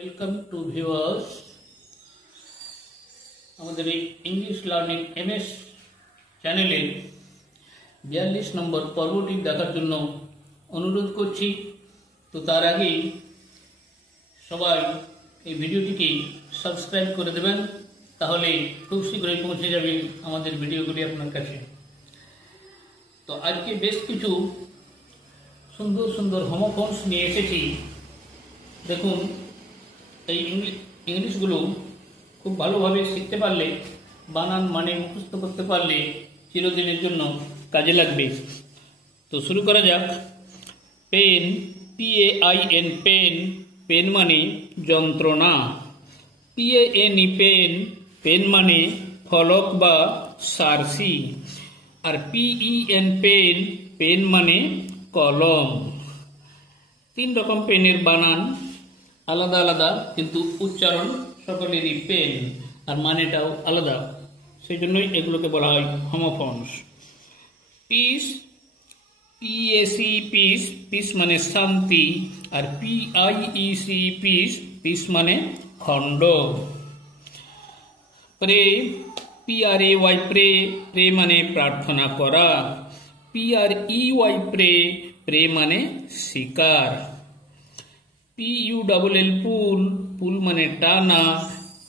Welcome to viewers. আমাদের এই English learning MS চ্যানেলের 42 নম্বর পর্বটি দেখার জন্য অনুরোধ করছি। তো তার আগেই সবাই এই ভিডিওটিকে সাবস্ক্রাইব করে দেবেন, তাহলে খুব শীঘ্রই পৌঁছে যাবে আমাদের ভিডিওগুলি আপনার কাছে। তো আজকে বেশ কিছু সুন্দর সুন্দর হোমোফোনস নিয়ে এসেছি। দেখুন, এই ইংলিশগুলো খুব ভালোভাবে শিখতে পারলে, বানান মানে মুখস্থ করতে পারলে চিরদিনের জন্য কাজে লাগবে। তো শুরু করা যাক। পেন, PAIN, পেন, পেন মানে যন্ত্রণা। PANE, পেন, পেন মানে ফলক বা সারসি। আর PEN, পেন, পেন মানে কলম। তিন রকম পেনের বানান আলাদা আলাদা, কিন্তু উচ্চারণ সকলেরই পেন, আর মানেটাও আলাদা। সেই জন্যই এগুলোকে বলা হয় homophones. Piece, PAC, piece, piece মানে শান্তি। আর PIEC, পিস, পিস মানে খণ্ড। প্রে, PRAY, প্রে, প্রে মানে প্রার্থনা করা। PREY, প্রে, প্রে মানে শিকার। PULL, পুল, পুল মানে টানা।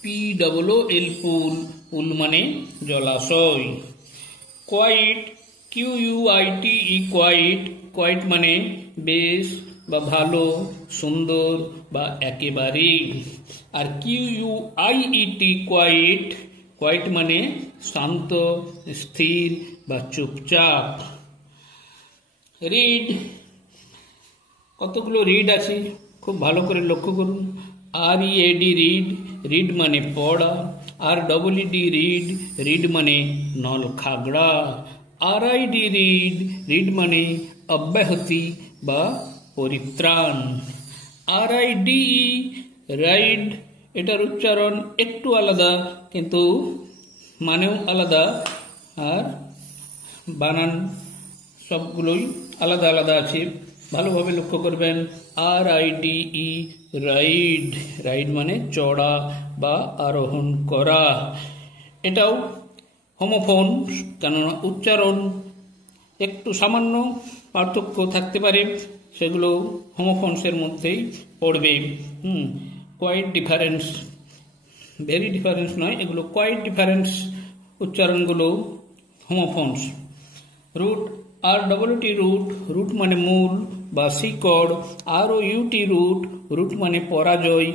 POOL, পুল মানে জলাশয়। কোয়াইট, QUITE, কোয়াইট, কোয়াইট মানে বেশ বা ভালো, সুন্দর বা একেবারে। আর QUIET, কোয়াইট, কোয়াইট মানে শান্ত, স্থির বা চুপচাপ। রিড, কতগুলো রিড আছে, খুব ভালো করে লক্ষ্য করুন। READ, রিড, রিড মানে পড়া। REED, রিড, রিড মানে নল খাগড়া। RID, রিড, রিড মানে অব্যাহতি বা পরিত্রাণ। RIDE, রাইড, এটার উচ্চারণ একটু আলাদা, কিন্তু মানেও আলাদা, আর বানান সবগুলোই আলাদা আলাদা আছে, ভালোভাবে লক্ষ্য করবেন। RIDE, রাইড, রাইড মানে চড়া বা আরোহণ করা। এটাও হোমোফোন, কেননা উচ্চারণ একটু সামান্য পার্থক্য থাকতে পারে, সেগুলো হোমোফোনসের মধ্যেই পড়বে। কোয়াইট ডিফারেন্স, ভেরি ডিফারেন্স নয়, এগুলো কোয়াইট ডিফারেন্স উচ্চারণগুলো homophones. Root, ROOT, root, root মানে মূল বা শিকড়। ROUT, রুট, রুট মানে পরাজয়।